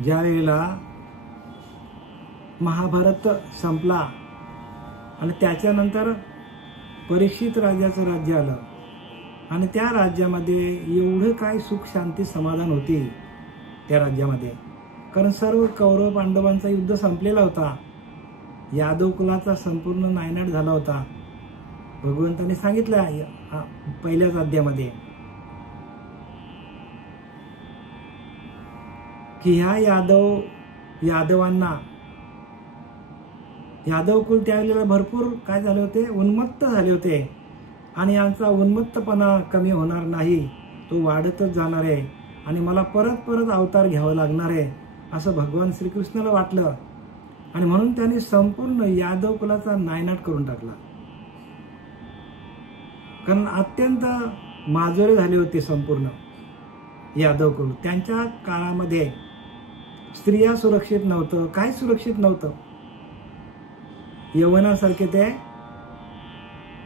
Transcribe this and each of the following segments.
ज्या वेळेला महाभारत संपला आणि त्याच्यानंतर परीक्षित राजाचं राज्य आलं आणि त्या राज्यामध्ये एवढं काय सुख शांती समाधान होती त्या राज्यामध्ये, कारण सर्व कौरव पांडवांचा युद्ध संपलेला होता, यादव कुलाचा संपूर्ण नायनाट झाला होता. भगवंतांनी सांगितलं पहिल्याच अध्यायामध्ये की ह्या यादवांना यादव कुल त्यावेळेला भरपूर काय झाले होते, उन्मत्त झाले होते आणि यांचा उन्मत्तपणा कमी होणार नाही, तो वाढतच जाणार आहे आणि मला परत परत अवतार घ्यावा लागणार आहे असं भगवान श्रीकृष्णाला वाटलं आणि म्हणून त्यांनी संपूर्ण यादव कुलाचा नायनाट करून टाकला. कारण अत्यंत माजोरे झाले होते संपूर्ण यादव कुल. त्यांच्या काळामध्ये स्त्रिया सुरक्षित नव्हतं, काय सुरक्षित नव्हतं, यवनासारखे ते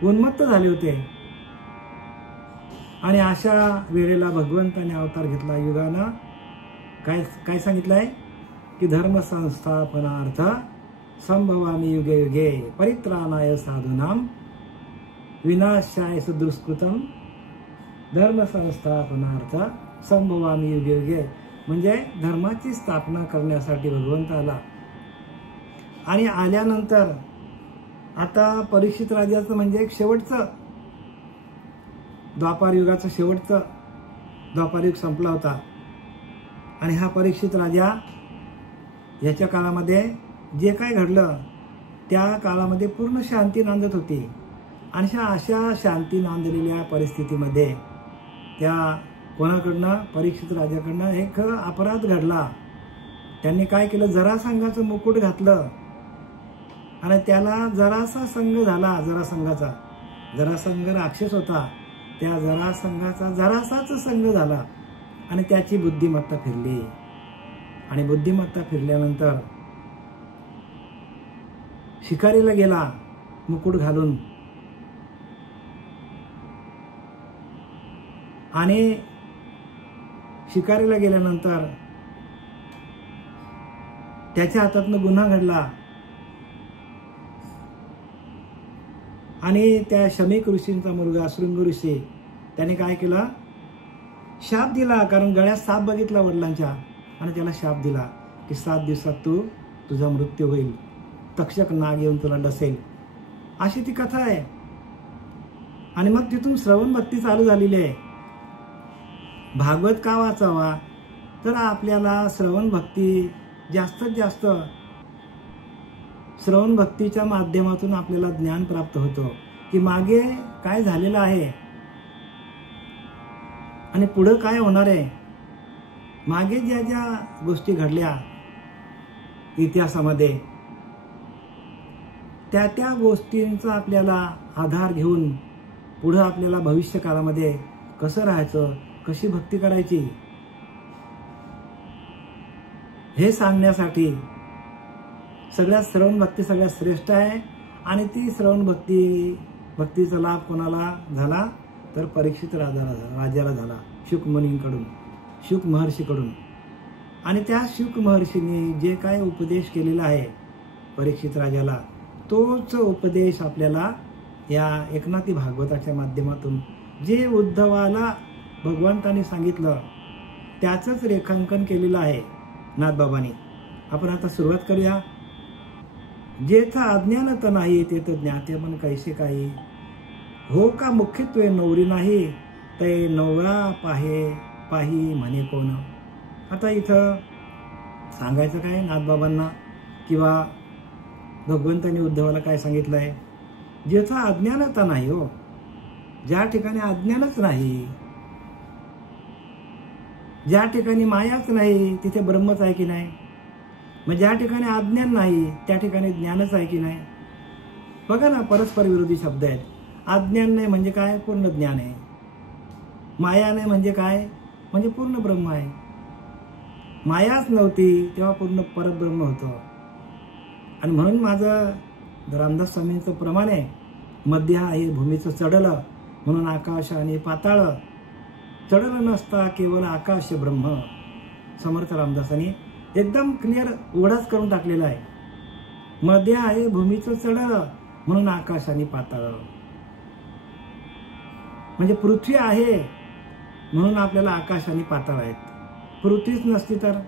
उन्मत्त झाले होते आणि अशा वेळेला भगवंताने अवतार घेतला. युगानं काय काय सांगितलंय की धर्म संस्थापनार्थ संभवामी युगे युगे परित्राणाय साधूनाम विनाशाय दुष्कृतम धर्म संस्थापनार्थ संभवामी युगे युगे, म्हणजे धर्माची स्थापना करण्यासाठी भगवंत आला. आणि आल्यानंतर आता परीक्षित राजाचं म्हणजे एक शेवटचं द्वापार युगाचं शेवटचं द्वापार युग संपला होता आणि हा परीक्षित राजा याच्या काळामध्ये जे काय घडलं त्या काळामध्ये पूर्ण शांती नांदत होती आणि अशा शांती नांदलेल्या परिस्थितीमध्ये त्या कोणाकडनं परीक्षित राजाकडनं एक अपराध घडला. त्यांनी काय केलं, जरासंघाचं मुकुट घातलं आणि त्याला जरासा संघ झाला. जरासंघ राक्षस होता, त्या जरासंघाचा जरासाच संघ झाला आणि त्याची बुद्धिमत्ता फिरली आणि बुद्धिमत्ता फिरल्यानंतर शिकारीला गेला मुकुट घालून आणि शिकारीला गेल्यानंतर त्याच्या हातातनं गुन्हा घडला आणि त्या शमीक ऋषींचा मुलगा शृंग ऋषी त्याने काय केलं, शाप दिला. कारण गळ्यात साप बघितला वडिलांच्या आणि त्याला शाप दिला की 7 दिवसात तुझा मृत्यू होईल, तक्षक नाग येऊन तुला डसेल, अशी ती कथा आहे. आणि मग तिथून श्रवण भक्ती चालू झालेली आहे. भागवत का वाचावा, तर आपल्याला श्रवण भक्ती जास्तीत जास्त श्रवण भक्तीच्या माध्यमातून आपल्याला ज्ञान प्राप्त होतं की मागे काय झालेलं आहे आणि पुढं काय होणार आहे. मागे ज्या ज्या गोष्टी घडल्या इतिहासामध्ये त्या त्या गोष्टींचा आपल्याला आधार घेऊन पुढं आपल्याला भविष्य काळामध्ये कसं राहायचं, कशी भक्ती करायची हे सांगण्यासाठी सगळ्यात श्रवण भक्ती सगळ्यात श्रेष्ठ आहे. आणि ती श्रवण भक्तीचा लाभ कोणाला झाला, तर परीक्षित राजाला झाला, शुक मुनींकडून, शुक महर्षीकडून. आणि त्या शुक महर्षींनी जे काय उपदेश केलेला आहे परीक्षित राजाला, तोच उपदेश आपल्याला या एकनाथी भागवताच्या माध्यमातून जे उद्धवाला भगवंतांनी सांगितलं त्याचंच रेखांकन केलेलं आहे नाथबाबांनी. आपण आता सुरुवात करूया. जेथ अज्ञानत नाही तेथ ज्ञाते पण कैसे काही, हो का मुख्यत्वे नवरी नाही ते नवरा पाही म्हणे कोण. आता इथं सांगायचं काय नाथबाबांना किंवा भगवंतांनी उद्धवाला काय सांगितलं आहे, जेथा अज्ञानता नाही, हो ज्या ठिकाणी अज्ञानच नाही, ज्या ठिकाणी मायाच नाही तिथे ब्रह्मच आहे की नाही. मग ज्या ठिकाणी अज्ञान नाही त्या ठिकाणी ज्ञानच आहे की नाही. बघा ना, परस्पर विरोधी शब्द आहेत. अज्ञान नाही म्हणजे काय, पूर्ण ज्ञान आहे. माया नाही म्हणजे काय, म्हणजे पूर्ण ब्रह्म आहे. मायाच नव्हती तेव्हा पूर्ण परब्रह्म होतं. आणि म्हणून माझं रामदास स्वामींचं प्रमाण आहे, मध्य आहे भूमीचं चढलं म्हणून आकाश आणि पाताळ, चढलं नसता केवळ आकाश ब्रह्म. समर्थ रामदासांनी एकदम क्लिअर उघडाच करून टाकलेला आहे. मध्ये आहे भूमीचं चढळ, म्हणून आकाश आणि पाताळ. म्हणजे पृथ्वी आहे म्हणून आपल्याला आकाश आणि पाताळ आहेत. पृथ्वीच नसती तर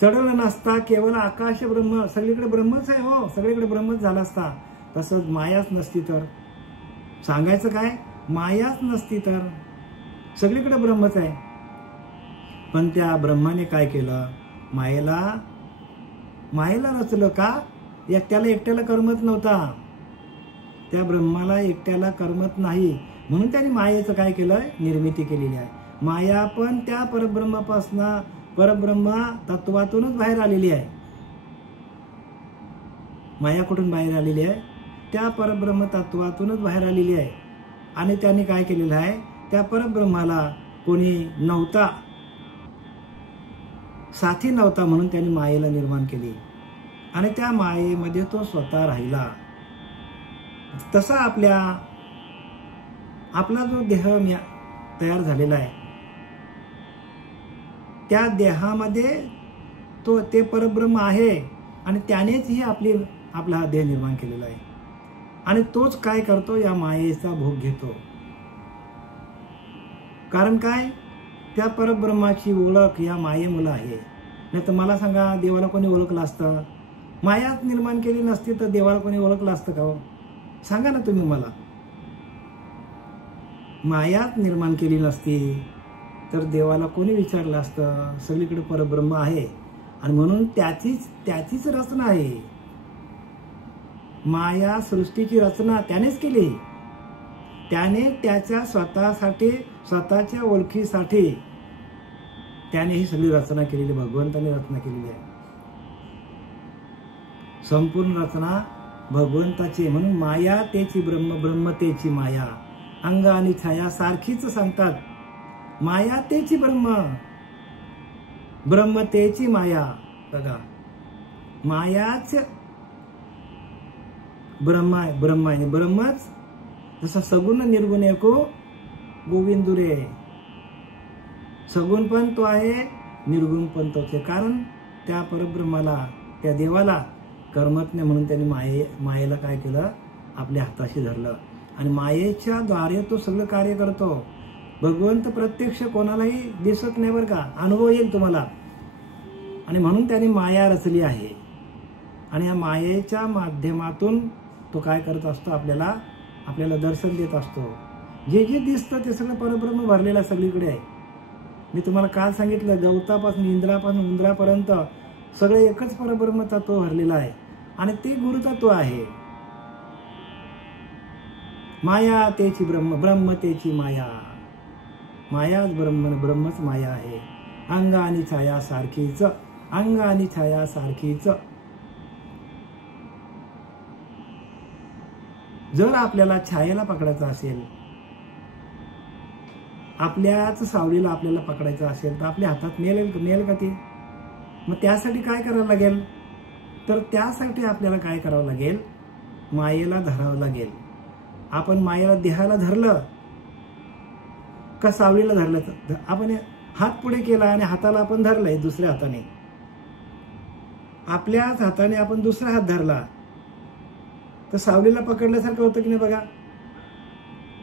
चढळ नसता, केवळ आकाश ब्रह्म, सगळीकडे ब्रह्मच आहे. हो, सगळीकडे ब्रह्मच झाला असता. तसंच मायाच नसती तर सांगायचं काय, मायाच नसती तर सगळीकडे ब्रह्मच आहे. पण त्या ब्रह्माने काय केलं, मायेला रचलं. का, एकट्याला करमत नव्हता. त्या ब्रह्माला एकट्याला करमत नाही, म्हणून त्याने मायेचं काय केलं, निर्मिती केलेली आहे. माया पण त्या परब्रह्मापासून, परब्रह्म तत्वातूनच बाहेर आलेली आहे. माया कुठून बाहेर आलेली आहे, त्या परब्रह्म तत्वातूनच बाहेर आलेली आहे. आणि त्याने काय केलेलं आहे, त्या परब्रह्माला कोणी नव्हता, साथी नव्हता, म्हणून त्यांनी मायेला निर्माण केली. आणि त्या मायेमध्ये तो स्वतः राहिला. तसा आपला जो देह तयार झालेला आहे, त्या देहामध्ये ते परब्रह्म आहे. आणि त्यानेच ही आपला हा देह निर्माण केलेला आहे. आणि तोच काय करतो, या मायेचा भोग घेतो. कारण काय, त्या परब्रह्माची ओळख या मायेमुळे आहे. नाही तर मला सांगा, देवाला कोणी ओळखलं असतं, मायाच निर्माण केली नसती तर देवाला कोणी ओळखलं असतं का हो? सांगा ना तुम्ही मला. मायाच निर्माण केली नसती तर देवाला कोणी विचारलं असतं. सगळीकडे परब्रह्म आहे आणि म्हणून त्याचीच रचना आहे. माया सृष्टीची रचना त्यानेच केली. त्याने त्याच्या स्वतःसाठी, स्वतःच्या ओळखीसाठी त्याने ही सगळी रचना केलेली, भगवंताने रचना केलेली आहे. संपूर्ण रचना भगवंताची. म्हणून माया तेची ब्रह्म, ब्रह्म तेची माया. अंग आणि छाया सारखीच सांगतात. माया तेची ब्रह्म, ब्रह्म तेची माया. बघा, मायाच ब्रह्म आहे, ब्रह्म आहे. ब्रह्मच जसं सगुण निर्गुण एको गोविंदुरे. सगुण पण तो आहे, निर्गुण पण तोच आहे. कारण त्या परब्रह्माला, त्या देवाला करमत नाही, म्हणून त्यांनी मायेला काय केलं, आपल्या हाताशी धरलं. आणि मायेच्या द्वारे तो सगळं कार्य करतो. भगवंत प्रत्यक्ष कोणालाही दिसत नाही बरं का, अनुभव येईल तुम्हाला. आणि म्हणून त्याने माया रचली आहे. आणि या मायेच्या माध्यमातून तो काय करत असतो, आपल्याला दर्शन देत असतो. जे दिसतं ते सगळं परब्रह्म भरलेलं सगळीकडे आहे. मी तुम्हाला काल सांगितलं, गवतापासून इंद्रापासून उंदरापर्यंत सगळं एकच परब्रह्म तत्व भरलेलं आहे. आणि ते गुरुतत्व आहे. माया तेची ब्रह्म, ब्रह्म तेची माया. मायाच ब्रह्म, ब्रह्मच माया आहे. अंग आणि छाया सारखीच, अंग आणि छाया सारखीच. जर आपल्याला छायेला पकडायचं असेल, आपल्याच सावलीला आपल्याला पकडायचं असेल तर आपल्या हातात मिळेल का ती? मग त्यासाठी काय करावं लागेल, तर त्यासाठी आपल्याला काय करावं लागेल, मायेला धरावं लागेल. आपण मायेला देहाला धरलं का सावलीला धरलं, तर आपण हात पुढे केला आणि हाताला आपण धरलंय दुसऱ्या हाताने. आपल्याच हाताने आपण दुसरा हात धरला तर सावलीला पकडल्यासारखं होतं की नाही बघा.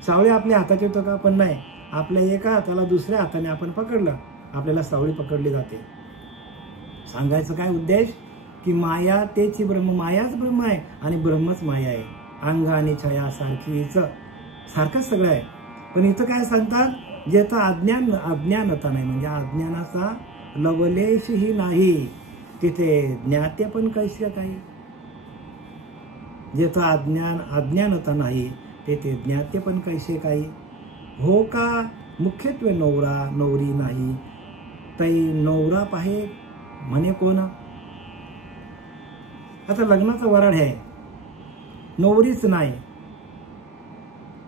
सावली आपल्या हातात येतो का, पण नाही. आपल्या एका हाताला दुसऱ्या हाताने आपण पकडलं, आपल्याला सावली पकडली जाते. सांगायचं काय उद्देश, की माया तेची ब्रह्म, मायाच ब्रह्म आहे आणि ब्रह्मच माया आहे. अंग आणि छाया सारखीच, सारखंच सगळं आहे. पण इथं काय सांगतात, ज्याचं अज्ञानता नाही, म्हणजे अज्ञानाचा लवलेशही नाही, तिथे ज्ञाते पण कैसे काही. ज्याचं अज्ञानता नाही, तेथे ज्ञाते पण कैसे काही. हो का मुख्यत्वे नवरा नवरी नाही, तै नवरा पाहे म्हणे कोण. आता लग्नाचं वराड आहे, नवरीच नाही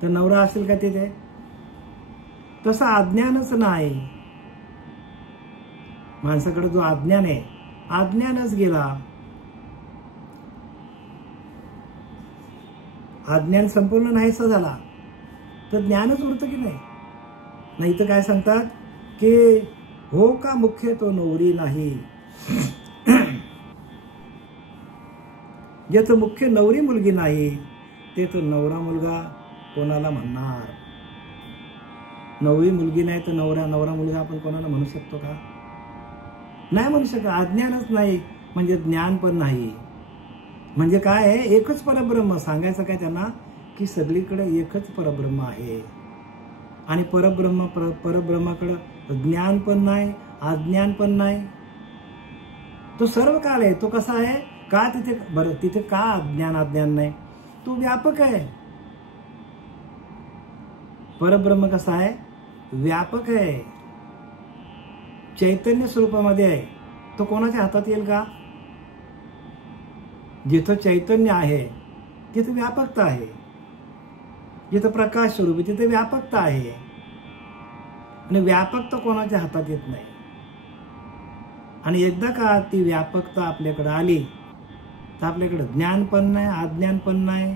तर नवरा असेल का तिथे. तसं अज्ञानच नाही. माणसाकडे जो अज्ञान आहे, अज्ञानच गेला. अज्ञान संपूर्ण नाहीसा झाला तर ज्ञानच उरतं की नाही. नाही तर काय सांगतात की हो का मुख्य तो नवरी नाही. ज्याचं मुख्य नवरी मुलगी नाही ते तो नवरा मुलगा कोणाला म्हणणार. नवरी मुलगी नाही तर नवरा मुलगा आपण कोणाला म्हणू शकतो का? नाही म्हणू शकत. अज्ञानच नाही म्हणजे ज्ञान पण नाही. म्हणजे काय आहे, एकच परब्रह्म. सांगायचं काय त्यांना की सगळीकडे एकच परब्रह्म आहे. आणि परब्रह्माकडे ज्ञान पण नाही, अज्ञान पण नाही. तो सर्व काळ आहे. तो कसा आहे का तिथे, बरं तिथे का अज्ञान नाही? तो व्यापक आहे. परब्रह्म कसा आहे, व्यापक आहे, चैतन्य स्वरूपामध्ये आहे. तो कोणाच्या हातात येईल का? जिथं चैतन्य आहे तिथं व्यापकता आहे. जिथं प्रकाश स्वरूप आहे तिथे व्यापकता आहे. आणि व्यापकता कोणाच्या हातात येत नाही. आणि एकदा का ती व्यापकता आपल्याकडे आली तर आपल्याकडे ज्ञान पण नाही, अज्ञान पण नाही.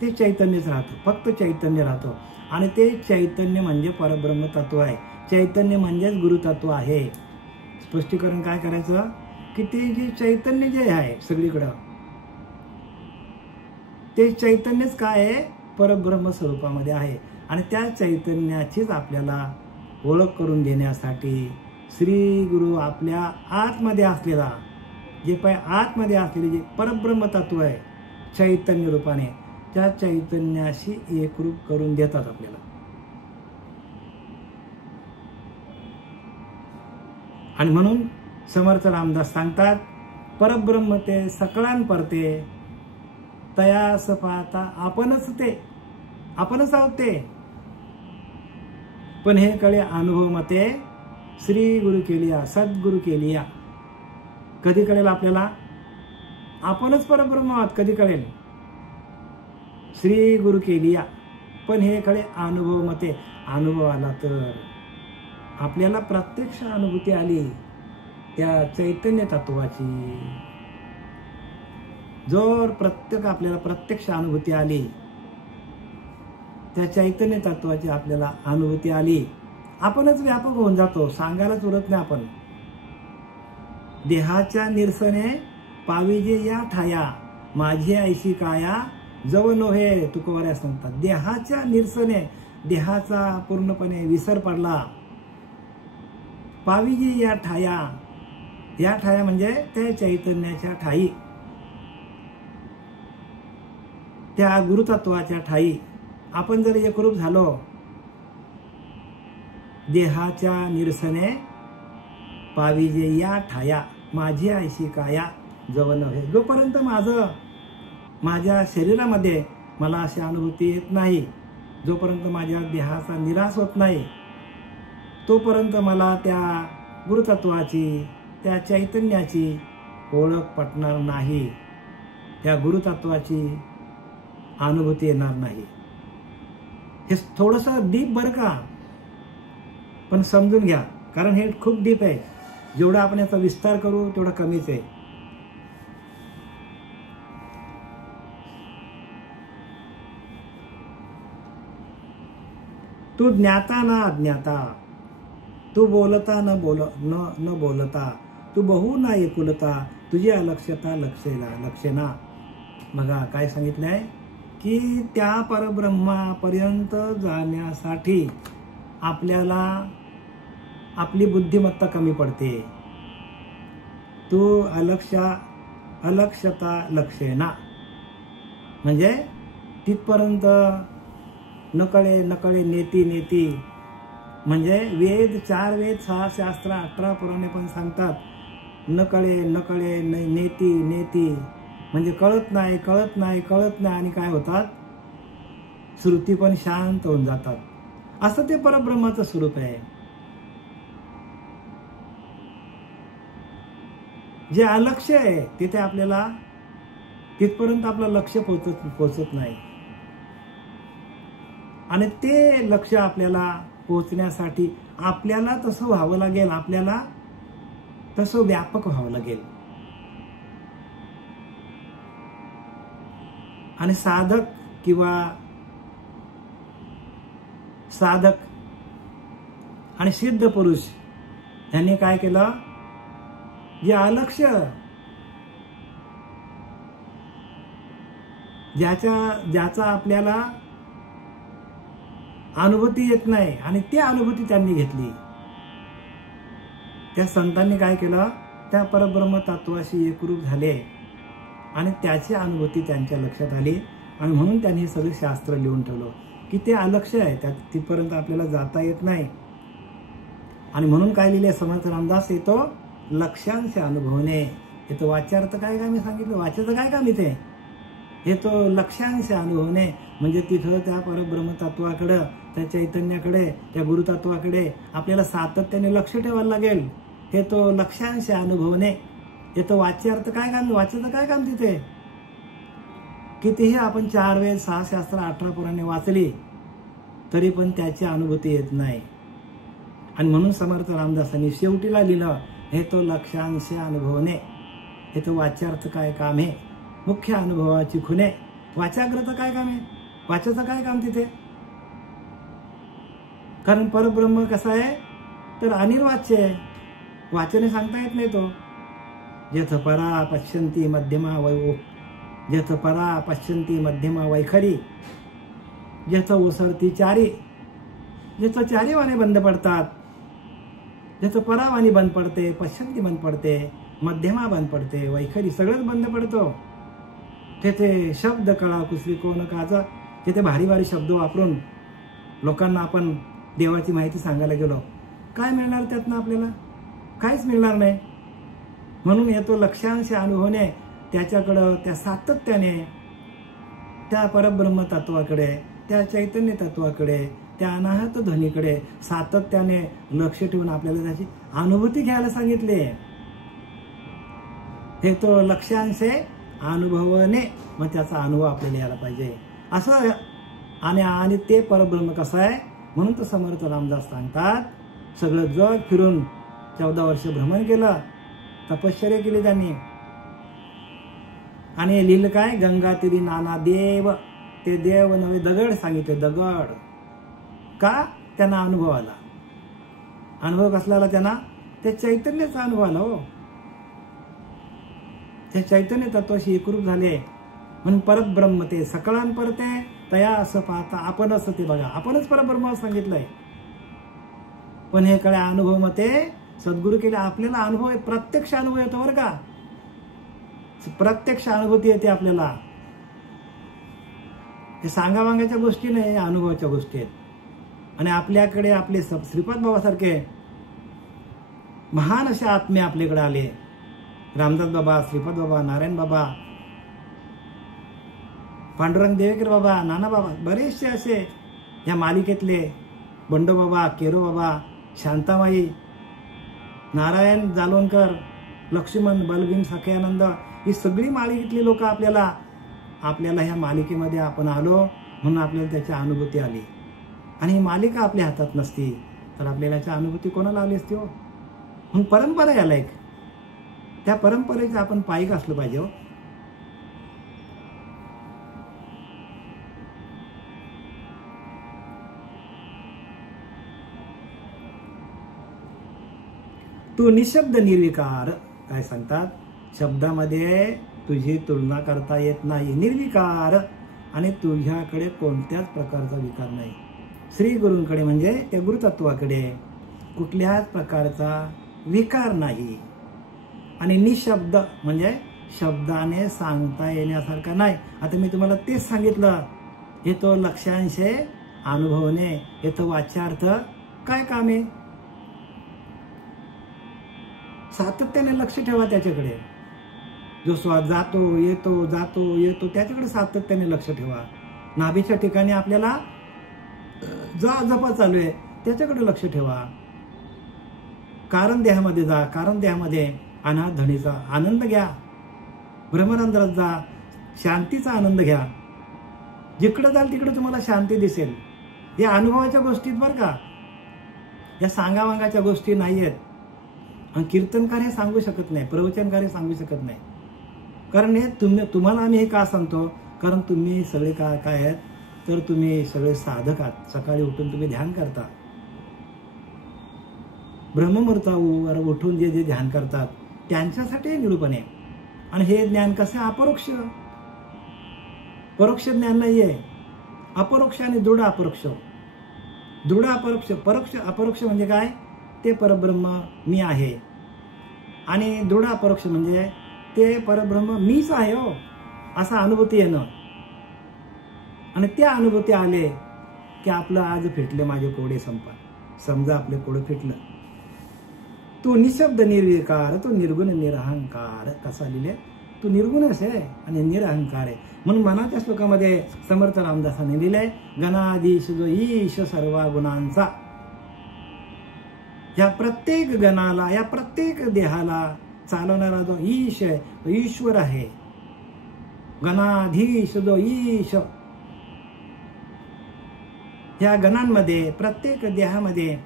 ते चैतन्यच राहतं, फक्त चैतन्य राहतं. आणि ते चैतन्य म्हणजे परब्रह्म तत्व आहे. चैतन्य म्हणजेच गुरुतत्व आहे. स्पष्टीकरण काय करायचं की ते जे चैतन्य जे आहे सगळीकडं, ते चैतन्यच काय आहे, परब्रह्म स्वरूपामध्ये आहे. आणि त्या चैतन्याचीच आपल्याला ओळख करून देण्यासाठी श्री गुरु आपल्या आतमध्ये असलेला जे आतमध्ये असलेले जे परब्रह्म तत्व आहे चैतन्य रूपाने, त्या चैतन्याशी एकरूप करून देतात आपल्याला. आणि म्हणून समर्थ रामदास सांगतात, परब्रह्म ते सकळान परते, तयास पाहता आपणच ते, आपणच आहोत ते. पण हे कळे अनुभव मते श्री गुरु केलिया, सद्गुरु केलिया. कधी कळेल आपल्याला? आपणच परब्रह्म आहोत कधी कळेल? श्री गुरु केलिया. पण हे कळे अनुभव मते, अनुभव आला तर आपल्याला प्रत्यक्ष अनुभूती आली त्या चैतन्य तत्वाची. जर आपल्याला प्रत्यक्ष अनुभूती आली, त्या चैतन्य तत्वाची आपल्याला अनुभूती आली, आपणच व्यापक होऊन जातो. सांगायलाच उरत नाही आपण. देहाच्या निरसने पाविजे या ठाया, माझी ऐशी काया जव नव्हे तुकोवाऱ्या सांगतात. देहाच्या निरसने, देहाचा पूर्णपणे विसर पडला. पाविजे या ठाया, या ठाया म्हणजे त्या चैतन्याच्या ठाई, त्या गुरुतत्वाच्या ठाई आपण जर एकरूप झालो. देहाच्या निरसने पाविजे या ठाया, माझी ऐशी काया जव नव्हे. जोपर्यंत माझ्या शरीरामध्ये मला अशी अनुभूती येत नाही, जोपर्यंत माझ्या देहाचा निराश होत नाही, तोपर्यंत मला त्या गुरुतत्वाची, त्या चैतन्याची ओळख पटणार नाही, त्या गुरुतत्वाची अनुभूती येणार नाही. हे थोडंसं डीप बरं का, पण समजून घ्या, कारण हे खूप डीप आहे. जेवढा आपण याचा विस्तार करू तेवढा कमीच आहे. तू ज्ञाता ना अज्ञाता, तू बोलता न बोलता, तू बहु ना एकुलता, तुझी अलक्ष्यता लक्षेना. बघा काय सांगितलंय की त्या परब्रह्मापर्यंत जाण्यासाठी आपल्याला आपली बुद्धिमत्ता कमी पडते. तू अलक्ष्यता लक्षेना म्हणजे तिथपर्यंत नकळे नेती म्हणजे वेद, 4 वेद, 6 शास्त्र, 18 पुराणे पण सांगतात, नकळे नेती म्हणजे कळत नाही आणि काय होतात, श्रुती पण शांत होऊन जातात. असं ते परब्रह्माचं स्वरूप आहे. जे अलक्ष्य आहे तिथे आपल्याला, तिथपर्यंत आपलं लक्ष पोहोचत नाही. आणि ते लक्ष आपल्याला पोहोचण्यासाठी आपल्याला तसं व्हावं लागेल, आपल्याला तसं व्यापक व्हावं लागेल. आणि साधक किंवा साधक आणि सिद्ध पुरुष यांनी काय केलं, जे अलक्ष्य, ज्याचा आपल्याला अनुभूती येत नाही आणि ती अनुभूती त्यांनी घेतली, त्या संतांनी काय केलं, त्या परब्रह्म तत्वाशी एकरूप झाले आणि त्याची अनुभूती त्यांच्या लक्षात आली आणि म्हणून त्यांनी सगळे शास्त्र लिहून ठेवलं की ते अलक्ष्य आहे, त्या तिथपर्यंत आपल्याला जाता येत नाही. आणि म्हणून काय लिहिले समर्थ रामदास, येतो लक्ष्यांश अनुभवणे. येतो वाच्यार्थ काय काय मी सांगितलं, वाच्याचं काय काम इथे, येतो लक्ष्यांश अनुभवणे म्हणजे तिथं त्या परब्रह्म तत्वाकडे, त्या चैतन्याकडे, त्या गुरुतत्वाकडे आपल्याला सातत्याने लक्ष ठेवायला लागेल. हे तो लक्ष्यांश अनुभवणे. येतो वाच्यार्थ काय काम, वाच्याचं काय काम तिथे. कितीही आपण 4 वेद 6 शास्त्र 18 पुराणे वाचली तरी पण त्याची अनुभूती येत नाही. आणि म्हणून समर्थ रामदासांनी शेवटीला लिहिलं, हे तो लक्ष्यांश अनुभवणे. हे तो वाच्यार्थ काय काम आहे, मुख्य अनुभवाची खुणे. वाचाग्रत काय काम आहे, वाचाचं काय काम तिथे. कारण परब्रह्म कसा आहे तर अनिर्वाच्य आहे, वाचने सांगता येत नाही. तो जथ परा पश्यंती मध्यमा वै, जथ परा पश्यंती मध्यमा वैखरी, जथ ओसरती चारी, जथ चारी वाणे बंद पडतात, जथ परा वाणी बंद पडते, पश्यंती बंद पडते, मध्यमा बंद पडते, वैखरी सगळंच बंद पडतो. तेथे शब्द कळा कुसरी कोण काचा, तिथे भारी भारी शब्द वापरून लोकांना आपण देवाची माहिती सांगायला गेलो, काय मिळणार त्यातनं आपल्याला, काहीच मिळणार नाही. म्हणून येतो लक्ष्यांश अनुभवणे. त्याच्याकडं, त्या सातत्याने, त्या परब्रह्म तत्वाकडे, त्या चैतन्य तत्वाकडे, त्या अनाहत ध्वनीकडे सातत्याने लक्ष ठेवून आपल्याला त्याची अनुभूती घ्यायला सांगितले. हे तो लक्ष्यांशे अनुभवणे, मग त्याचा अनुभव आपल्याला यायला पाहिजे असं. आणि ते परब्रह्म कसं आहे म्हणून तर समर्थ रामदास सांगतात, सगळं जग फिरून 14 वर्ष भ्रमण केलं, तपश्चर्या केली त्यांनी आणि लिहिलं काय, गंगा तीरी नाना देव. ते देव नव्हे दगड सांगितले, दगड. का, त्यांना अनुभव आला. अनुभव कसला आला त्यांना, त्या चैतन्याचा अनुभव आला. हो, त्या चैतन्य तत्वाशी एकरूप झाले म्हणून परब्रह्म ते सकळान परते तया असं पाहता आपण असं. ते बघा, आपणच परब्रह्म सांगितलंय, पण हे कळ्या अनुभव मते सद्गुरु केले आपल्याला अनुभव, प्रत्यक्ष अनुभव येतो बरं का, प्रत्यक्ष अनुभूती येते आपल्याला. हे सांगावांगाच्या गोष्टी नाही, अनुभवाच्या गोष्टी आहेत. आणि आपल्याकडे आपले श्रीपाद बाबासारखे महान असे आत्मे आपल्याकडे आले, रामदास बाबा, श्रीपाद बाबा, नारायण बाबा, पांडुरंग देवेकर बाबा, नाना बाबा, बरेचसे असे या मालिकेतले, बंडो बाबा, केरो बाबा, शांतामाई, नारायण जालवणकर, लक्ष्मण, बलभीम, सखयानंद, ही सगळी मालिकेतली लोक आपल्याला ह्या मालिकेमध्ये आपण आलो म्हणून आपल्याला त्याची अनुभूती आली. आणि ही मालिका आपल्या हातात नसती तर आपल्याला याची अनुभूती कोणाला आली असती. हो, म्हणून परंपरा याला एक, त्या परंपरेचं आपण पायीक असलं पाहिजे. हो, तू निशब्द निर्विकार. काय सांगतात, शब्दामध्ये तुझी तुलना करता येत नाही, निर्विकार, आणि तुझ्याकडे कोणत्याच प्रकारचा विकार नाही. श्री गुरूंकडे म्हणजे त्या गुरुतत्वाकडे कुठल्याच प्रकारचा विकार नाही. आणि निशब्द म्हणजे शब्दाने सांगता येण्यासारखा नाही. आता मी तुम्हाला तेच सांगितलं, येतो लक्ष्यांशे अनुभवणे, येतो वाच्यार्थ काय काम आहे, सातत्याने लक्ष ठेवा त्याच्याकडे. जो श्वास जातो येतो जातो येतो त्याच्याकडे सातत्याने लक्ष ठेवा. नाभीच्या ठिकाणी आपल्याला जपा चालू आहे त्याच्याकडे लक्ष ठेवा. कारण देहामध्ये जा, कारण देहामध्ये अनाहत ध्वनीचा आनंद घ्या, भ्रमरंध्रात जा, शांतीचा आनंद घ्या. जिकडे जाल तिकडे तुम्हाला शांती दिसेल. या अनुभवाच्या गोष्टीत बरं का, या सांगावांगाच्या गोष्टी नाही आहेत. आणि कीर्तनकार हे सांगू शकत नाही, प्रवचनकार हे सांगू शकत नाही. कारण हे तुम्हाला आम्ही हे का सांगतो, कारण तुम्ही सगळे काय आहेत, तर तुम्ही सगळे साधक आहात. सकाळी उठून तुम्ही ध्यान करता, ब्रह्ममुहूर्तावर उठून जे जे ध्यान करतात त्यांच्यासाठी निरूपण आहे. आणि हे ज्ञान कसं अपरोक्ष, परोक्ष ज्ञान नाहीये. अपरोक्ष आणि दृढ अपरोक्ष. दृढ अपरोक्ष, परोक्ष अपरोक्ष म्हणजे काय, ते परब्रह्म मी आहे. आणि दृढ अपरोक्ष म्हणजे ते परब्रह्म मीच आहे हो, असा अनुभूती येणं. आणि त्या अनुभूती आले की आपलं आज फिटले माझे कोडे संपा. समजा आपले कोडे फिटलं. तू निशब्द निर्विकार, तू निर्गुण निरहंकार. कसा लिहिले, तू निर्गुणच आहे आणि निरहंकार आहे. म्हणून मनाच्या श्लोकामध्ये समर्थ रामदासांनी लिहिलंय, गणाधीश जो ईश सर्व गुणांचा. या प्रत्येक गणाला, या प्रत्येक देहाला चालवणारा जो ईश आहे तो ईश्वर आहे. गणाधीश जो ईश. या गणांमध्ये प्रत्येक देहामध्ये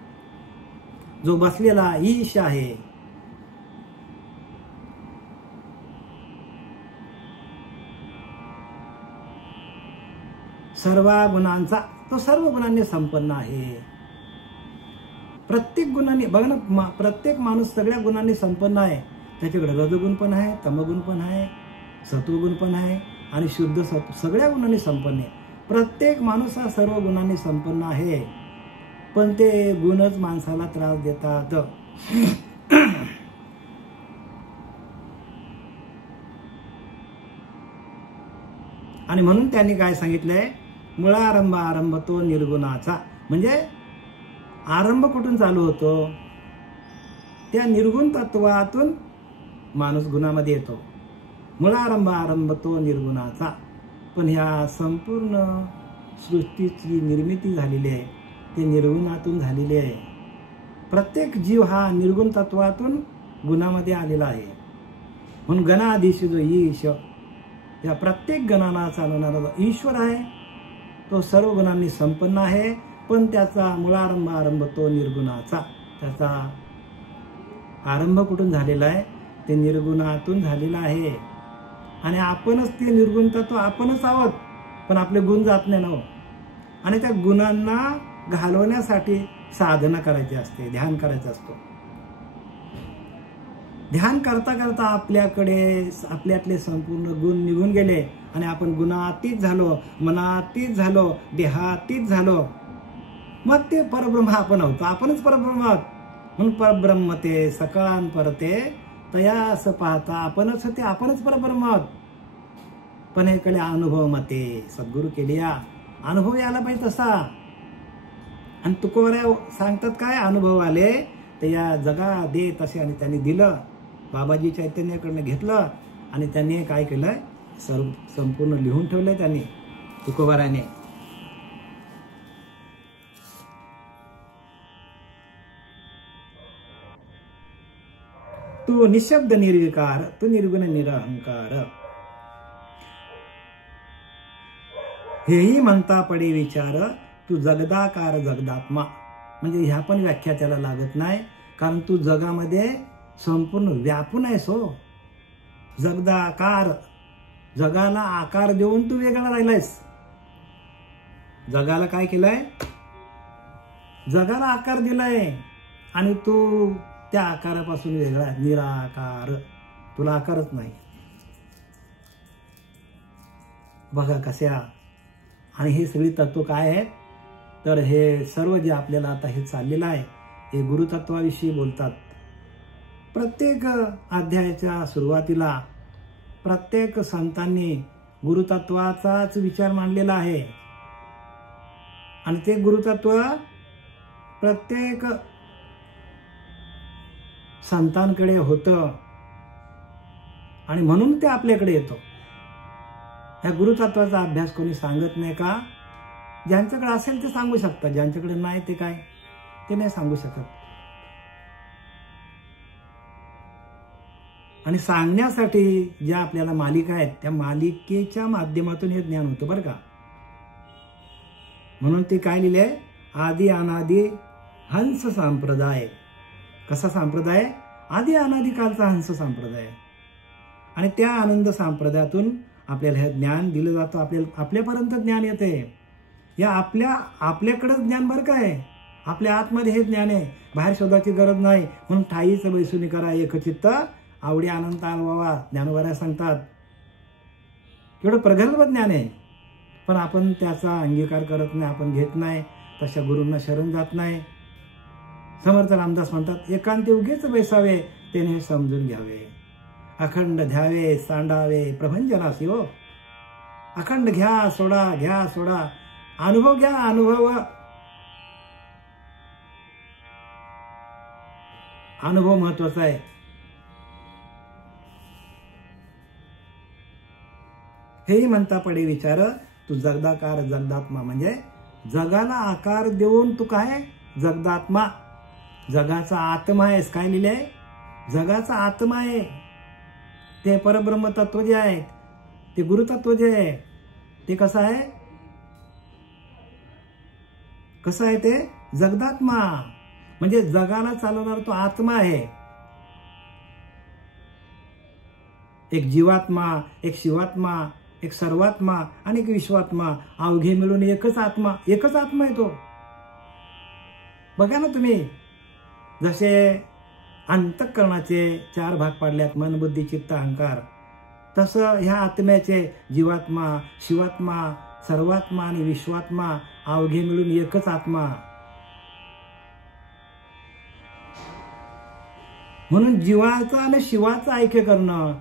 जो बसलेला ईश आहे, सर्व गुणांचा, तो सर्व गुणांनी संपन्न आहे. प्रत्येक गुणांनी, बघा ना, प्रत्येक माणूस सगळ्या गुणांनी संपन्न आहे. त्याच्याकडे रजगुण पण आहे, तमगुण पण आहे, सत्वगुण पण आहे आणि शुद्ध सत्व, सगळ्या गुणांनी संपन्न आहे. प्रत्येक माणूस हा सर्व गुणांनी संपन्न आहे. पण ते गुणच माणसाला त्रास देतात. आणि म्हणून त्यांनी काय सांगितलंय, मुळारंभ आरंभ तो निर्गुणाचा. म्हणजे आरंभ कुठून चालू होतो, त्या निर्गुण तत्वातून माणूस गुणामध्ये येतो. मुळारंभ आरंभ तो निर्गुणाचा. पण ह्या संपूर्ण सृष्टीची निर्मिती झालेली आहे ते निर्गुणातून झालेली आहे. प्रत्येक जीव हा निर्गुण तत्वातून गुणामध्ये आलेला आहे. म्हणून गणाधीश जो ईश, या प्रत्येक गणाला चालवणारा जो ईश्वर आहे तो सर्व गुणांनी संपन्न आहे. पण त्याचा मुळारंभ आरंभ तो निर्गुणाचा. त्याचा आरंभ कुठून झालेला आहे, ते निर्गुणातून झालेला आहे. आणि आपणच ते निर्गुण तत्व आपणच आहोत. पण आपले गुण जात नाही ना. आणि त्या गुणांना घालवण्यासाठी साधना करायची असते, ध्यान करायचं असतो. ध्यान करता करता आपल्याकडे आपल्यातले संपूर्ण गुण निघून गेले आणि आपण गुणातीत झालो, मनातीत झालो, देहातीत झालो. मग ते परब्रह्म आपण आहोत, आपणच परब्रह्म आहोत. म्हणून परब्रह्म ते सकळान परते तया असं पाहता आपणच होते, आपणच परब्रह्म आहोत. पण इकडे अनुभव मते सद्गुरु केली, अनुभव यायला पाहिजे तसा. आणि तुकोबऱ्या सांगतात काय, अनुभव आले ते या जगा दे तसे. आणि त्यांनी दिलं, बाबाजी चैतन्याकडनं घेतलं आणि त्यांनी काय केलं, संपूर्ण लिहून ठेवलंय त्यांनी तुकोबऱ्याने. तू निशब्द निर्विकार, तू निर्गुण निरहंकार. हेही म्हणता पडे विचार, तू जगदाकार जगदात्मा. म्हणजे ह्या पण व्याख्या त्याला लागत नाही, कारण तू जगामध्ये संपूर्ण व्यापून आहेस हो. जगदाकार, जगाला आकार देऊन तू वेगळा राहिलायस. जगाला काय केलंय, जगाला आकार दिलाय आणि तू त्या आकारापासून वेगळा, निराकार. तुला आकारच नाही. बघा कशा. आणि हे सगळी तत्व काय आहेत, तर हे सर्व जे आपल्याला आता हे चाललेलं आहे हे गुरुतत्वाविषयी बोलतात. प्रत्येक अध्यायाच्या सुरुवातीला प्रत्येक संतांनी गुरुतत्वाचाच विचार मांडलेला आहे. आणि ते गुरुतत्व प्रत्येक संतांकडे होतं आणि म्हणून ते आपल्याकडे येतो. या गुरुतत्वाचा अभ्यास कोणी सांगत नाही का? ज्यांच्याकडे असेल ते सांगू शकतात, ज्यांच्याकडे नाही ते काय, ते नाही सांगू शकत. आणि सांगण्यासाठी ज्या आपल्याला मालिका आहेत त्या मालिकेच्या माध्यमातून हे ज्ञान होतं बरं का. म्हणून ते काय लिहिले, आदि अनादि हंस संप्रदाय. कसा संप्रदाय, आदि अनादि कालचा हंस संप्रदाय. आणि त्या आनंद संप्रदायातून आपल्याला हे ज्ञान दिलं जातं, आपल्यापर्यंत ज्ञान येते. या आपल्याकडंच ज्ञान बरं काय, आपल्या आतमध्ये हे ज्ञान आहे, बाहेर शोधाची गरज नाही. म्हणून ठाईच बैसुनी करा एकचित्त, आवडी आनंद अनुभवा, ज्ञानोबाऱ्या सांगतात. एवढं प्रगल्भ ज्ञान आहे, पण आपण त्याचा अंगीकार करत नाही, आपण घेत नाही, तशा गुरूंना शरण जात नाही. समर्थ रामदास म्हणतात, एकांती उगीच बैसावे, त्याने समजून घ्यावे, अखंड ध्यावे, सांडावे प्रभंजनासी. हो, अखंड घ्या सोडा, घ्या सोडा, अनुभव घ्या, अनुभव. अनुभव महत्वाचा आहे. हेही म्हणता पडे विचार, तू जगदाकार जगदात्मा, म्हणजे जगाला आकार देऊन तू काय जगदात्मा, जगाचा आत्मा आहेस. काय लिहिलंय? जगाचा आत्मा आहे. ते परब्रह्म तत्व जे आहे, ते गुरुतत्व जे आहे, ते कसं आहे? कसं आहे ते? जगदात्मा, म्हणजे जगाला चालवणारा तो आत्मा आहे. एक जीवात्मा, एक शिवात्मा, एक सर्वात्मा आणि एक विश्वात्मा, अवघे मिळून एकच आत्मा, एकच आत्मा आहे तो. बघा ना तुम्ही, जसे अंतःकरणाचे 4 भाग पाडल्यात, मन बुद्धी चित्त अहंकार, तसं ह्या आत्म्याचे जीवात्मा, शिवात्मा, सर्वात्मा आणि विश्वात्मा, अवघे मिळून एकच आत्मा. म्हणून जीवाचा आणि शिवाचं ऐक्य करणं,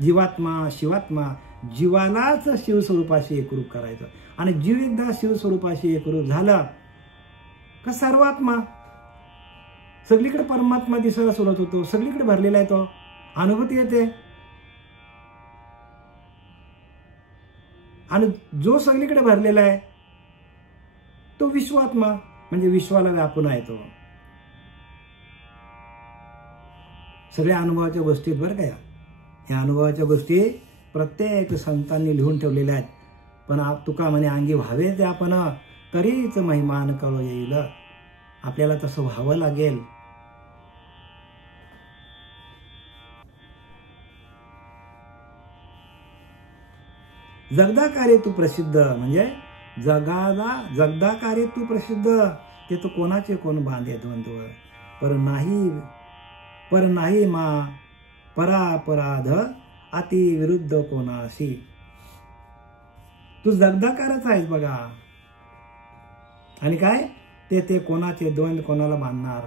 जीवात्मा शिवात्मा, जीवालाच शिवस्वरूपाशी एकरूप करायचं. आणि जीव एकदा शिवस्वरूपाशी एकरूप झाला का सर्वात्मा सगळीकडे परमात्मा दिसायला सुरुवात होतो, सगळीकडे भरलेला आहे तो, अनुभूती येते. आणि जो सगळीकडे भरलेला आहे तो विश्वात्मा, म्हणजे विश्वाला व्यापून आहे तो. सगळ्या अनुभवाच्या गोष्टी बरं का, या अनुभवाच्या गोष्टी प्रत्येक संतांनी लिहून ठेवलेल्या आहेत. पण तुका म्हणे अंगी व्हावे ते आपण, तरीच महिमान कळो येईल. आपल्याला तसं व्हावं लागेल. जगदाकार्य तू प्रसिद्ध, म्हणजे जगाला जगदाकार्य तू प्रसिद्ध, ते तू कोणाचे कोण बांधे द्वंद्व, पर नाही मा परापराध अति विरुद्ध कोणाशी. तू जगदाकारच आहेस बघा. आणि काय ते कोणाचे द्वंद्व कोणाला बांधणार.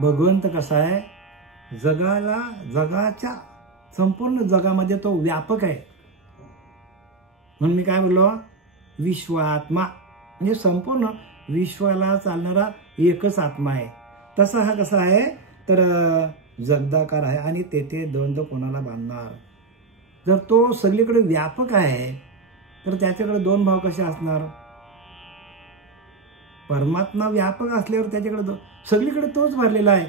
भगवंत कसा आहे, जगाच्या संपूर्ण जगामध्ये तो व्यापक आहे. म्हणून मी काय बोललो, विश्वात्मा, म्हणजे संपूर्ण विश्वाला चालणारा एकच आत्मा आहे. तसा हा कसा आहे तर जगदाकार आहे, आणि ते द्वंद्व कोणाला बांधणार. जर तो सगळीकडे व्यापक आहे तर त्याच्याकडे 2 भाव कसे असणार. परमात्मा व्यापक असल्यावर त्याच्याकडे सगळीकडे तोच भरलेला आहे.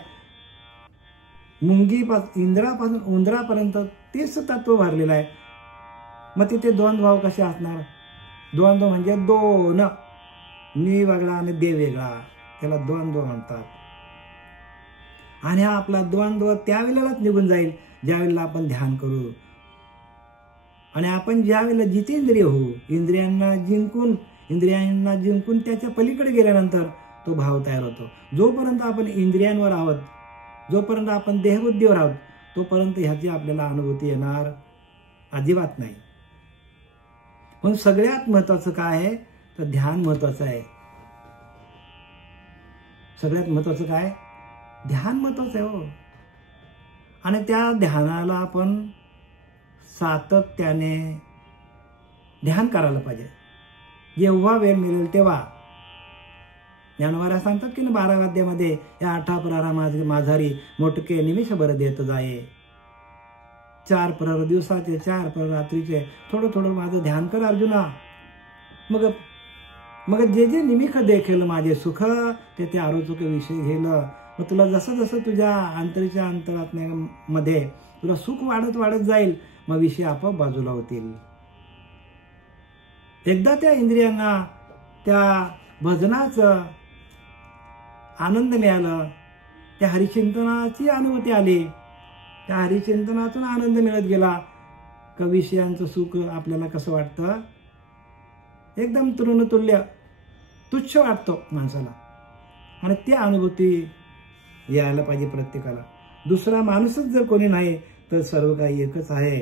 इंद्रापासून उंदरापर्यंत तेच तत्व भरलेलं आहे. मग तिथे 2 भाव कसे असणार. द्वंद्व म्हणजे 2, मी वेगळा आणि देव वेगळा, त्याला द्वंद्व म्हणतात. आणि हा आपला द्वंद्व त्यावेळेलाच निघून जाईल ज्यावेळेला आपण ध्यान करू. आणि आपण ज्यावेळेला जितेंद्रिय होऊ, इंद्रियांना जिंकून त्याच्या पलीकडे गेल्यानंतर तो भाव तयार होतो. जोपर्यंत आपण इंद्रियांवर आहोत, जोपर्यंत आपण देहबुद्धीवर आहोत, तोपर्यंत ह्याची आपल्याला अनुभूती येणार अजिबात नाही. पण सगळ्यात महत्वाचं काय आहे तर ध्यान महत्वाचं आहे. सगळ्यात महत्वाचं काय, ध्यान महत्वाचं आहे. हो, आणि त्या ध्यानाला आपण सातत्याने ध्यान करायला पाहिजे. जेव्हा वेळ मिळेल तेव्हा. ज्ञानोबाऱ्या सांगतात की 12व्या अध्यायामध्ये, या 8 प्रहरा माझारी मोटके निमिषभर देत जाये. 4 प्रहर दिवसाचे, 4 प्रहर रात्रीचे, थोडं थोडं माझं ध्यान कर अर्जुना. मग जे निमिष देखील माझे सुख, ते आरोचक विषय घेल. मग तुला जसं जसं तुझ्या अंतरात्म्यामध्ये तुला सुख वाढत वाढत जाईल, मग विषय आपोआप बाजूला होतील. एकदा त्या इंद्रियांना त्या भजनाचं आनंद मिळाला, त्या हरिचिंतनाची अनुभूती आली, त्या हरिचिंतनातून आनंद मिळत गेला का विषयांचं सुख आपल्याला कसं वाटतं, एकदम तृणतुल्य तुच्छ वाटतो माणसाला. आणि ती अनुभूती यायला पाहिजे प्रत्येकाला. दुसरा माणूसच जर कोणी नाही तर सर्व काही एकच आहे,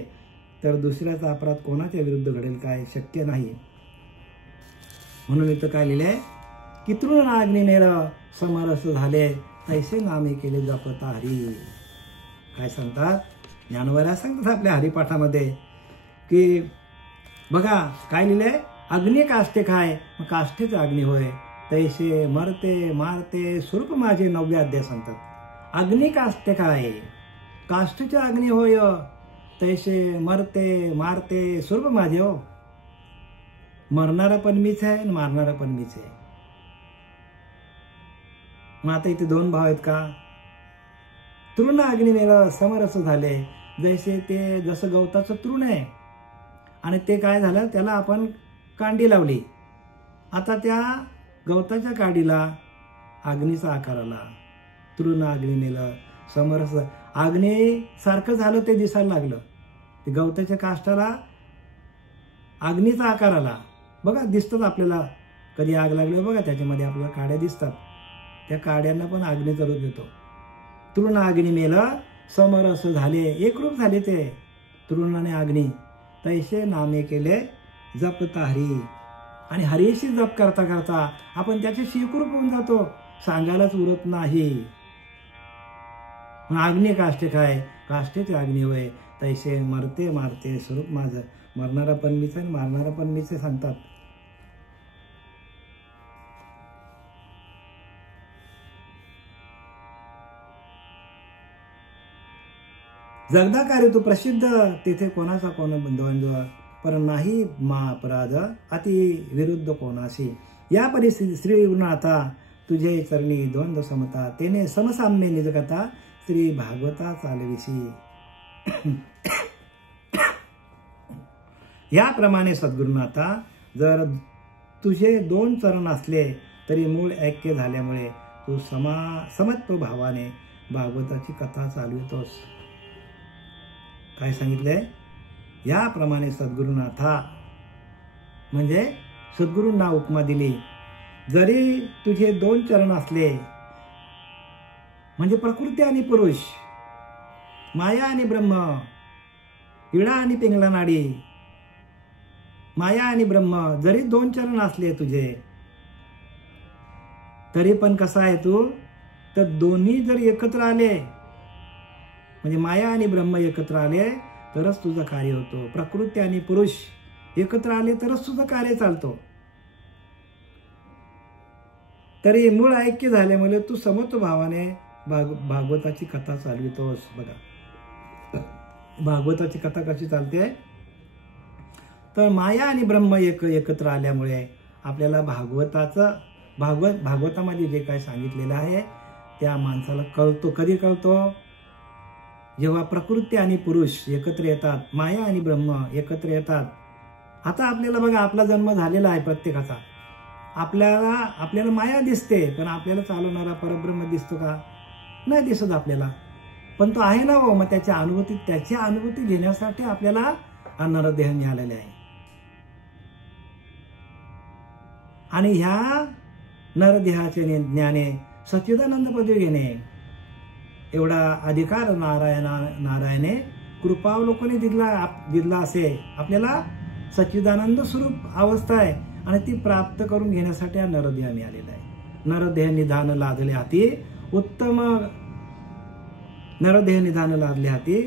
तर दुसऱ्याचा अपराध कोणाच्या विरुद्ध घडेल काय, शक्य नाही. म्हणून इथं काय लिहिलंय की तृण अग्निनेर समरस झाले तैसे नामे केले जपता हरी. काय सांगतात ज्ञानोबा, सांगतात आपल्या हरिपाठामध्ये की बघा काय लिहिलंय, अग्नी काष्टे खाय, मग काष्टेचे अग्नी होय, तैसे मरते मारते स्वरूप माझे 9व्या अध्याय सांगतात. अग्नी काष्टे खाय, काष्टचे अग्नी होय, तैसे मरते मारते स्वरूप माझे. हो, मरणारा पण मीच आहे आणि मारणारा पण मीच आहे. मग आता इथे दोन भाव आहेत का. तृण अग्निमेला समरस झाले, जैसे ते जसं गवताचं तृण आहे आणि ते काय झालं, त्याला आपण कांडी लावली. आता त्या गवताच्या काडीला अग्नीचा आकार आला. तृण अग्निमेला समरस, अग्नी सारखं झालं, ते दिसायला लागलं. ते गवताच्या काष्टाला अग्नीचा आकार आला. बघा दिसतात आपल्याला, कधी आग लागली बघा त्याच्यामध्ये आपल्याला काड्या दिसतात, त्या काड्यांना पण अग्नीचा रूप येतो. तृण अग्निमेला समरस झाले, एक रूप झाले ते तृण आणि अग्नी. तैसे नामे केले जपता हरी. आणि हरीशी जप करता करता आपण त्याच्याशी एकरूप होऊन जातो, सांगायलाच उरत नाही. अग्नी काष्टे काय, काष्टेचे अग्नी होय, तैसे मरते मारते स्वरूप माझं, मरणारा पण मीच आहे मारणारा पण मीच आहे सांगतात. जगदा कार्य तू प्रसिद्ध, तेथे कोणाचा कोण द्वंद्व, पर नाही मा अपराध अति विरुद्ध कोणाशी. या परिस्थिती श्री गुरुनाथा तुझे चरणी द्वंद्व समता, तेने समसाम्य निजकथा श्री भागवता चालविसी. याप्रमाणे सद्गुरुनाथा जर तुझे दोन चरण असले तरी मूळ ऐक्य झाल्यामुळे तू समत्व भावाने भागवताची कथा चालवितोस. काय सांगितलंय, याप्रमाणे सद्गुरुनाथा म्हणजे सद्गुरूंना उपमा दिली. जरी तुझे दोन चरण असले, म्हणजे प्रकृती आणि पुरुष, माया आणि ब्रह्म, इडा आणि पिंगला नाडी, माया आणि ब्रह्म, जरी दोन चरण असले तुझे, तरी पण कसा आहे तू, तर दोन्ही जर एकत्र आले, म्हणजे माया आणि ब्रह्म एकत्र आले तरच तुझं कार्य होतो. प्रकृती आणि पुरुष एकत्र आले तरच तुझं कार्य चालतो. तरी मूळ ऐक्य झाल्यामुळे तू समत्व भावाने भागवताची कथा चालवितोस. बघा भागवताची कथा कशी चालते, तर माया आणि ब्रह्म एकत्र आल्यामुळे आपल्याला भागवतामध्ये जे काय सांगितलेलं आहे त्या माणसाला कळतो. कधी कळतो, जेव्हा प्रकृती आणि पुरुष एकत्र येतात, माया आणि ब्रह्म एकत्र येतात. आता आपल्याला बघा, आपला जन्म झालेला आहे प्रत्येकाचा, आपल्याला माया दिसते, पण आपल्याला चालवणारा परब्रह्म दिसतो का, नाही दिसत आपल्याला. पण तो आहे ना हो. मग त्याची अनुभूती घेण्यासाठी आपल्याला नरदेह मिळालेले आहे. आणि ह्या नरदेहाचे ज्ञाने सच्चिदानंद पदवी घेणे एवढा अधिकार नारायणे कृपावलोकने दिला असे. आपल्याला सच्चिदानंद स्वरूप अवस्था आहे आणि ती प्राप्त करून घेण्यासाठी हा नरदेह मिळालेला आहे. नरदेह निधान लादले हाती उत्तम, नरदेह निधान लादले हाती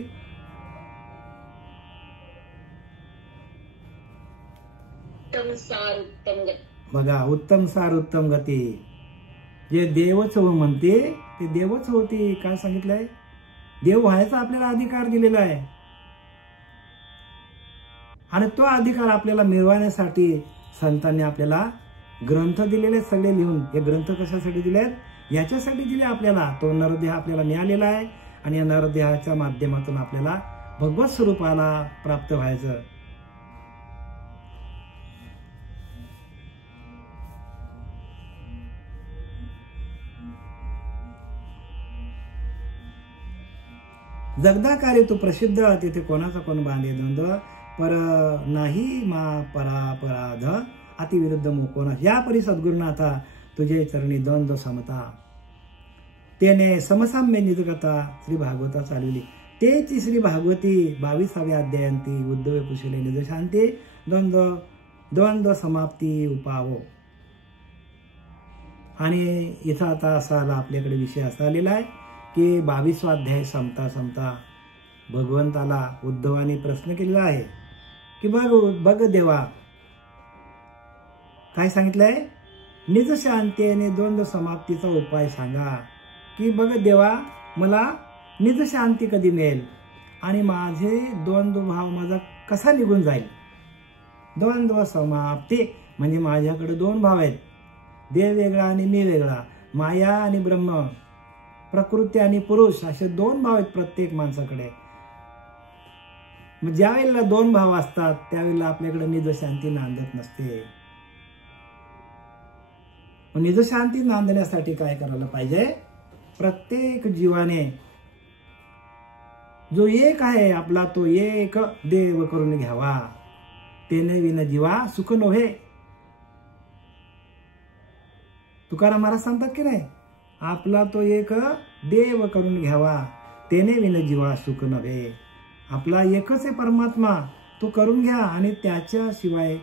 बघा उत्तम सार उत्तम गती. जे देवच हो म्हणते ते देवच होती. काय सांगितलंय, देव व्हायचा आपल्याला अधिकार दिलेला आहे. आणि तो अधिकार आपल्याला मिळवण्यासाठी संतांनी आपल्याला ग्रंथ दिलेले सगळे लिहून. हे ग्रंथ कशासाठी दिलेत, याच्यासाठी दिले आपल्याला. तो नरदेह आपल्याला मिळालेला आहे आणि या नरदेहाच्या माध्यमातून आपल्याला भगवत स्वरूपाला प्राप्त व्हायचं. जगदा कार्य तू प्रसिद्ध, तिथे कोणाचा कोण बांधे द्वंद्व, पर नाही मा परापराध अतिविरुद्ध मुकोना. या परी सद्गुरुनाथा तुझे चरणी द्वंद्व समता. त्याने समसाम्य निजगता श्री भागवता चालविली. तेची श्री भागवती 22व्या अध्यायांती उद्धवे पुशिले निज शांती द्वंद्व समाप्ती उपावो. आणि इथं आता असा आपल्याकडे विषय असा आलेला आहे की 22वा अध्याय संपता भगवंताला उद्धवाने प्रश्न केलेला आहे की बघ देवा, काय सांगितलंय? निज शांती आणि द्वंद्व समाप्तीचा उपाय सांगा. की बघ देवा, मला निज शांती कधी मिळेल आणि माझे द्वंद्व भाव माझा कसा निघून जाईल. द्वंद्व समाप्ती म्हणजे माझ्याकडे दोन भाव आहेत, देव वेगळा आणि मी वेगळा, माया आणि ब्रह्म, प्रकृती आणि पुरुष, असे दोन भाव आहेत प्रत्येक माणसाकडे. ज्या वेळेला दोन भाव असतात त्यावेळेला आपल्याकडे निज शांती नांदत नसते. निज शांती नांदण्यासाठी काय करायला पाहिजे? प्रत्येक जीवाने जो एक आहे आपला तो एक देव करून घ्यावा. तेने विन जीवा सुख नव्हे. तुकाराम महाराज सांगतात की नाही, आपला तो एक देव करून घ्यावा, तेने विन जीवा सुख नव्हे. आपला एकच आहे परमात्मा, तो करून घ्या आणि त्याच्याशिवाय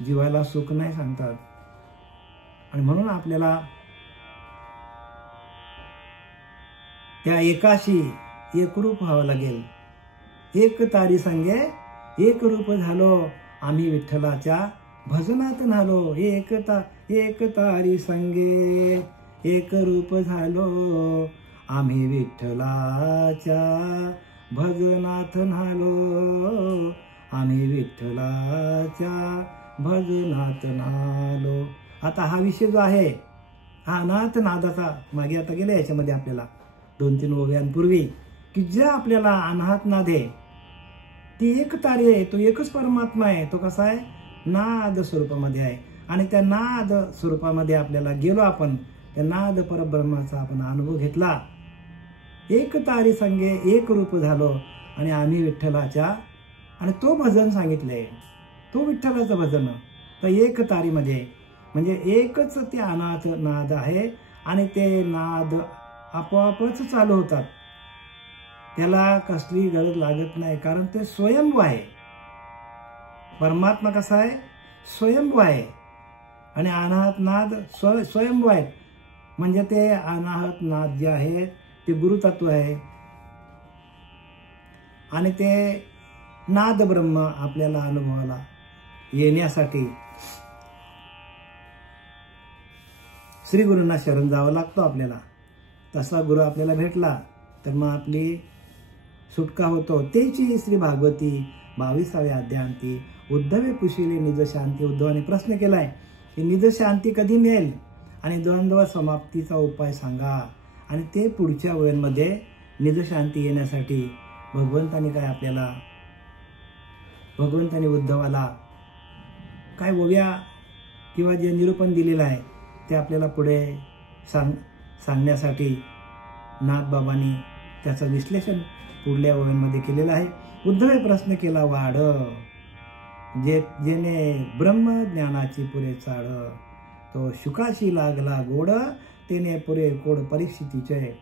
जीवाला सुख नाही सांगतात. आणि म्हणून आपल्याला त्या एकाशी एकरूप व्हावं लागेल. एक तारी संगे एक रूप झालो, आम्ही विठ्ठलाच्या भजनात नालो. एक तारी संगे एक रूप झालो, आम्ही विठ्ठलाच्या भजनात नालो. आम्ही विठ्ठलाच्या भजनात नालो. आता हा विषय जो आहे हा अनाथ नादाचा, मागे आता गेला याच्यामध्ये आपल्याला 2-3 ओव्यांपूर्वी, की जे आपल्याला अनाहत नाद आहे ती एक तारी आहे, तो एकच परमात्मा आहे. तो कसा आहे? नाद स्वरूपामध्ये आहे. आणि त्या नाद स्वरूपामध्ये आपल्याला गेलो आपण, त्या नाद परब्रह्माचा आपण अनुभव घेतला. एक तारी संगे एक रूप झालो आणि आम्ही विठ्ठलाच्या, आणि तो भजन सांगितले, तो विठ्ठलाचं भजन. तर एक तारीमध्ये म्हणजे एकच ते अनाथ नाद आहे आणि ते नाद आपोआपच चालू होतात. त्याला कसली गरज लागत नाही, कारण ते स्वयंभू आहे. परमात्मा कसा आहे? स्वयंभू आहे. आणि अनाहत नाद स्वयंभू आहेत. म्हणजे ते अनाहत नाद जे आहे ते गुरुतत्व आहे. आणि ते नाद ब्रह्म आपल्याला अनुभवाला येण्यासाठी श्री गुरूंना शरण जावं लागतो आपल्याला. तसा गुरु आपल्याला भेटला तर मग आपली सुटका होतो. तेची श्री भागवती 22व्या अध्यायांती उद्धवे पुशिले निज शांती. उद्धवाने प्रश्न केलाय की निज शांती कधी मिळेल आणि द्वंद्व समाप्तीचा उपाय सांगा. आणि ते पुढच्या वेळेमध्ये निज शांती येण्यासाठी भगवंताने उद्धवाला काय ओव्या किंवा जे निरूपण दिलेलं आहे ते आपल्याला पुढे सांगण्यासाठी नाथबाबांनी त्याचं विश्लेषण पुढल्या ओव्यांमध्ये केलेलं आहे. उद्धवे प्रश्न केला वाढ, जेने ब्रह्मज्ञानाची पुरे चाड, तो शुकाशी लागला गोड, तेने पुरे कोड परिस्थितीचे.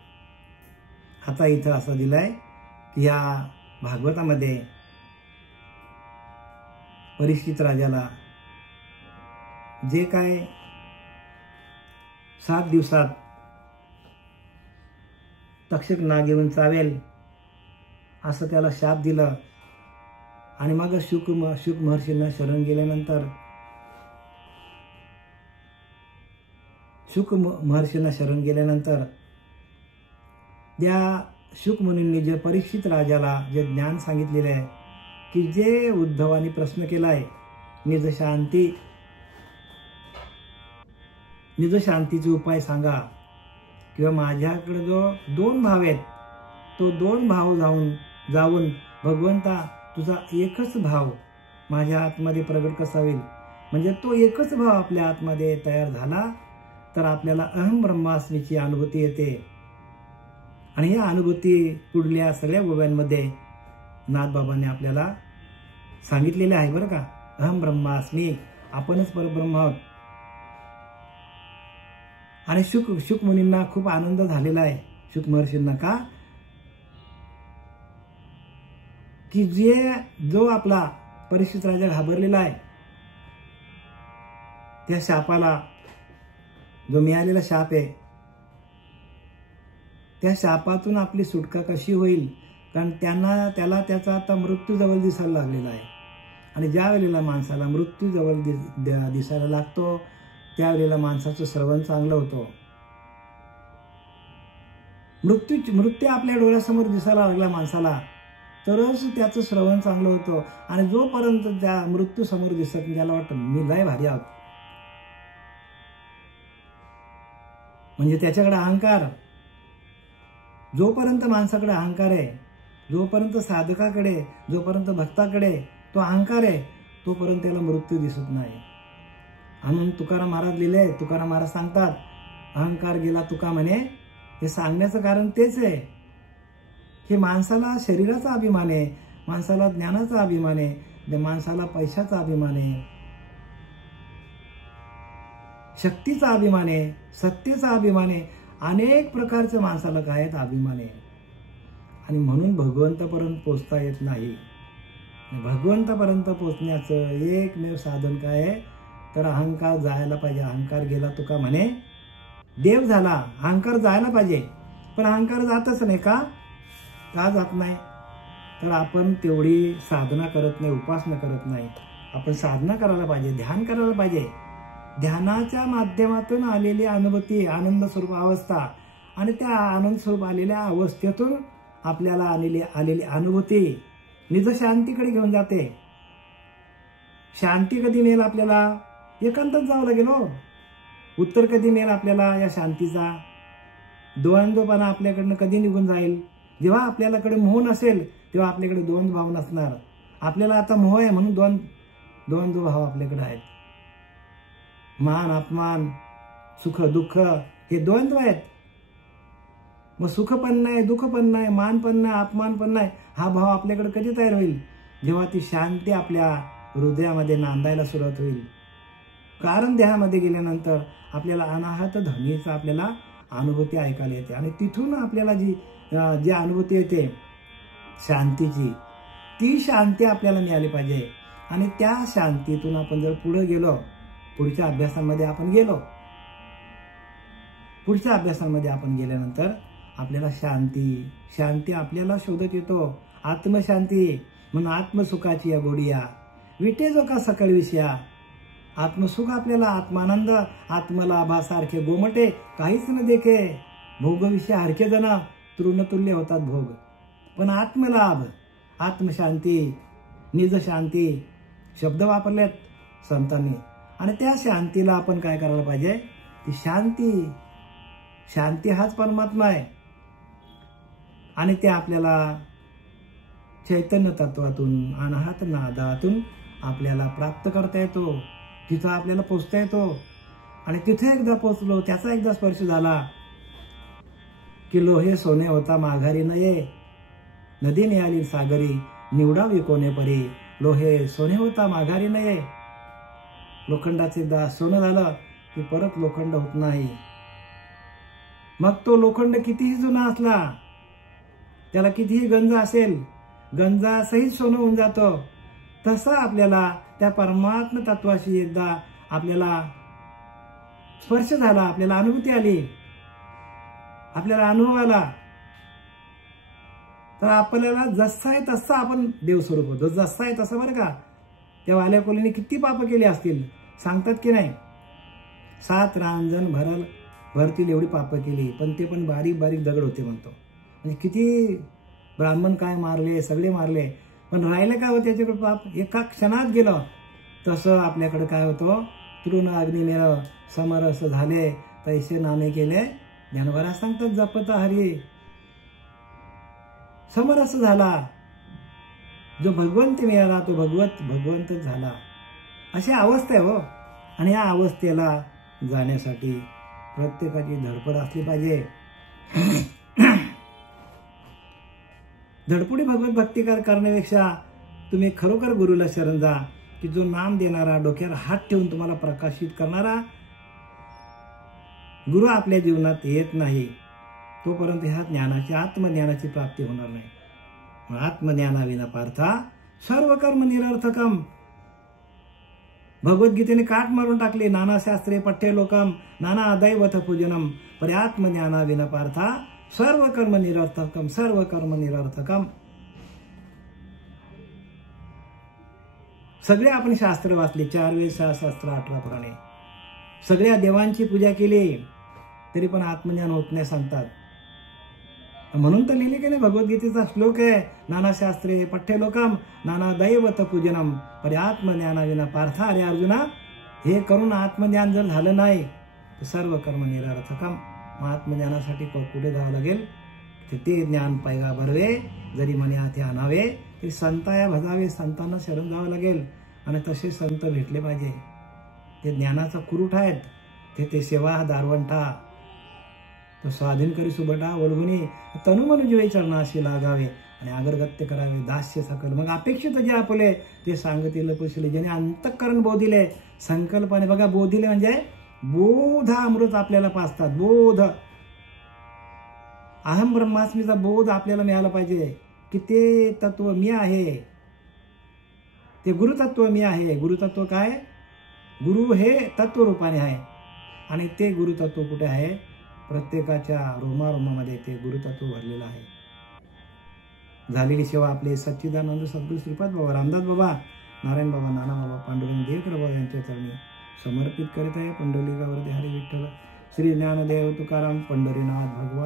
आता इथं असं दिलंय की या भागवतामध्ये परीक्षित राजाला जे काय 7 दिवसात तक्षक नाग येऊन चावेल असं त्याला शाप दिलं. आणि मग शुक महर्षींना शरण गेल्यानंतर त्या शुक मुनींनी जे परीक्षित राजाला जे ज्ञान सांगितलेले आहे की जे उद्धवानी प्रश्न केलाय निज शांतीचे उपाय सांगा, किंवा माझ्याकडे जो 2 भाव आहेत तो 2 भाव जाऊन भगवंता तुझा एकच भाव माझ्या आतमध्ये प्रगट कसा होईल. म्हणजे तो एकच भाव आपल्या आतमध्ये तयार झाला तर आपल्याला अहम ब्रह्मास्मीची अनुभूती येते. आणि या अनुभूती पुढल्या सगळ्या ओव्यांमध्ये नाथबाबांनी आपल्याला सांगितलेले आहे बरं का, अहम ब्रह्मास्मी, आपणच परब्रह्म आहोत. आणि शुक मुनींना खूप आनंद झालेला आहे, शुक महर्षींना. का की जो आपला परीक्षित राजा घाबरलेला आहे, त्या शापाला, जो मिळालेला शाप आहे, त्या शापातून आपली सुटका कशी होईल, कारण त्याला त्याचा आता मृत्यू जवळ दिसायला लागलेला आहे. आणि ज्या वेळेला माणसाला मृत्यू जवळ दिसायला लागतो त्यावेळेला माणसाचं श्रवण चांगलं होतं. मृत्यू आपल्या डोळ्यासमोर दिसायला लागला माणसाला तरच त्याचं श्रवण चांगलं होतं. आणि जोपर्यंत त्या मृत्यू समोर दिसत नाही त्याला वाटतं मी लय भारी आहोत, म्हणजे त्याच्याकडे अहंकार. जोपर्यंत माणसाकडे अहंकार आहे, जोपर्यंत साधकाकडे, जोपर्यंत भक्ताकडे तो अहंकार आहे, तोपर्यंत त्याला मृत्यू दिसत नाही. म्हणून तुकाराम महाराज लिहिले, तुकाराम महाराज सांगतात, अहंकार गेला तुका म्हणे. हे सांगण्याचं कारण तेच आहे की माणसाला शरीराचा अभिमान आहे, माणसाला ज्ञानाचा अभिमान आहे, माणसाला पैशाचा अभिमान आहे, शक्तीचा अभिमान आहे, सत्तेचा अभिमान आहे, अनेक प्रकारचे माणसाला काय आहेत अभिमान आहे. आणि म्हणून भगवंतापर्यंत पोचता येत नाही. भगवंतापर्यंत पोचण्याचं एकमेव साधन काय आहे तर अहंकार जायला पाहिजे. अहंकार गेला तुका म्हणे, देव झाला. अहंकार जायला पाहिजे, पण अहंकार जातच नाही. का जात नाही तर आपण तेवढी साधना करत नाही, उपासना करत नाही. आपण साधना करायला पाहिजे, ध्यान करायला पाहिजे. ध्यानाच्या माध्यमातून आलेली अनुभूती, आनंद स्वरूप अवस्था, आणि त्या आनंद स्वरूप आलेल्या अवस्थेतून आपल्याला आलेली अनुभूती निज शांतीकडे घेऊन जाते. शांती कधी मिळेल आपल्याला? एकांतात जावं लागेल हो. उत्तर कधी मिळेल आपल्याला या शांतीचा? द्वंद्वपणा आपल्याकडनं कधी निघून जाईल? जेव्हा आपल्याकडे मोह नसेल तेव्हा आपल्याकडे द्वंद्व भाव नसणार. आपल्याला आता मोह आहे म्हणून द्वंद्व भाव आपल्याकडे आहेत. मान अपमान, सुख दुःख हे द्वंद्व आहेत. मग सुख पण नाही, दुःख पण नाही, मान पण नाही, अपमान पण नाही, हा भाव आपल्याकडे कधी तयार होईल? जेव्हा ती शांती आपल्या हृदयामध्ये नांदायला सुरुवात होईल. कारण देहामध्ये गेल्यानंतर आपल्याला अनाहत ध्वनीचा आपल्याला अनुभूती ऐकायला येते. आणि तिथून आपल्याला जी अनुभूती येते शांतीची, ती शांती आपल्याला मिळाली पाहिजे. आणि त्या शांतीतून आपण जर पुढे गेलो, पुढच्या अभ्यासामध्ये आपण गेल्यानंतर आपल्याला शांती आपल्याला शोधत येतो. आत्मशांती म्हणून आत्मसुखाची या गोडिया विटे जो का सकळ विषया. आत्मसुख आपल्याला, आत्मानंद, आत्मलाभासारखे गोमटे काहीच न देखे. भोगविषय हरके जण तृणतुल्य होतात भोग, पण आत्मलाभ, आत्मशांती, निज शांती शब्द वापरलेत संतांनी. आणि त्या शांतीला आपण काय करायला पाहिजे? ती शांती हाच परमात्मा आहे. आणि ते आपल्याला चैतन्य तत्वातून, अनाहत नादातून आपल्याला प्राप्त करता येतो. तिथं आपल्याला पोचता येतो. आणि तिथे एकदा पोचलो, त्याचा एकदा स्पर्श झाला की लोहे सोने होता माघारी नये. नदी निघाली सागरी, निवडावी कोणे परी. लोहे सोने होता माघारी नये. लोखंडाचे एकदा सोनं झालं की परत लोखंड होत नाही. मग तो लोखंड कितीही जुना असला, त्याला कितीही गंज असेल, गंजासहित सोनं होऊन जातं. तसं आपल्याला त्या परमात्म तत्वाशी एकदा आपल्याला स्पर्श झाला, आपल्याला अनुभूती आली, आपल्याला अनुभव आला, तर आपल्याला जसा आहे तसा आपण देवस्वरूप होतो. जसा आहे तसं. बरं का, त्या वाल्या कोलीने किती पाप केले असतील सांगतात की नाही? 7 रांजण भरतील एवढी पाप केली, पण ते पण बारीक बारीक दगड होते म्हणतो. म्हणजे किती ब्राह्मण काय मारले, सगळे मारले, पण राहिलं काय होतं त्याच्याकडे पाप? एका क्षणात गेलं. तसं आपल्याकडे काय होतं? तृण अग्निमेळ समरस झाले, तैसे नामे केले ज्ञानवरा सांगतात जपत हरी. समरस झाला, जो भगवंत मिळाला तो भगवंतच झाला. अशी अवस्था आहे हो. आणि या अवस्थेला जाण्यासाठी प्रत्येकाची धडपड असली पाहिजे. धडपडी भगवत भक्ती करण्यापेक्षा तुम्ही खरोखर गुरुला शरण जा, की जो नाम देणारा, डोक्यावर हात ठेवून तुम्हाला प्रकाशित करणारा गुरु आपल्या जीवनात येत नाही, तोपर्यंत ह्या ज्ञानाची, आत्मज्ञानाची प्राप्ती होणार नाही. आत्मज्ञानाविना पार्था सर्व कर्म निरर्थकम. भगवद्गीतेने काट मारून टाकले. नाना शास्त्रे पठ्य लोकम नाना दैवत पूजनम पर्यात्मज्ञानाविना पार्था सर्व कर्म निरर्थकम, सर्व कर्म निरर्थकम. सगळे आपण शास्त्र वाचले, 4 वेद, 6 शास्त्र, 18 पुराणे, सगळ्या देवांची पूजा केली, तरी पण आत्मज्ञान होत नाही सांगतात. म्हणून तर लिहिले की नाही, भगवद्गीतेचा श्लोक आहे, नाना शास्त्रे पठ्य लोकम नाना दैवत पूजनम पर्यात्मज्ञानाविना पार्था. अरे अर्जुना, हे करून आत्मज्ञान जर झालं नाही तर सर्व कर्म निरर्थकम. आत्मज्ञानासाठी कुठे जावं लागेल? ते ज्ञान पैगा भरवे, जरी मनी हाती आणावे, ते संताया भजावे. संतांना शरण जावं लागेल आणि तसे संत भेटले पाहिजे. ते ज्ञानाचा कुरूठ आहेत, ते सेवा दारवंठा, तो स्वाधीन करी सुबटा ओळगुनी तनु मनु जीवे चरणाशी लागावे आणि आगरगत्य करावे दास्य सकल. मग अपेक्षित जे आपले ते सांगतील कुशले, ज्याने अंतःकरण बोधिले, संकल्पाने. बघा, बोधिले म्हणजे बोध अमृत आपल्याला पाजतात. बोध, अहम ब्रह्मास्मीचा बोध आपल्याला मिळाला पाहिजे, की ते तत्व मी आहे, ते गुरुतत्व मी आहे. गुरुतत्व काय? गुरु हे तत्वरूपाने आहे आणि ते गुरुतत्व कुठे आहे? प्रत्येकाच्या रोमारोमामध्ये ते गुरुतत्व भरलेलं आहे. झालेली सेवा आपले सच्चिदानंद सद्गुरू श्रीपाद बाबा, रामदास बाबा, नारायण बाबा, नाना बाबा, पांडुरंग देवकर बाबा यांच्या चरणी समर्पित करीत आहे. पुंडलिकावरती हरी विठ्ठल, श्री ज्ञानदेव तुकाराम, पंढरीनाथ भगवान.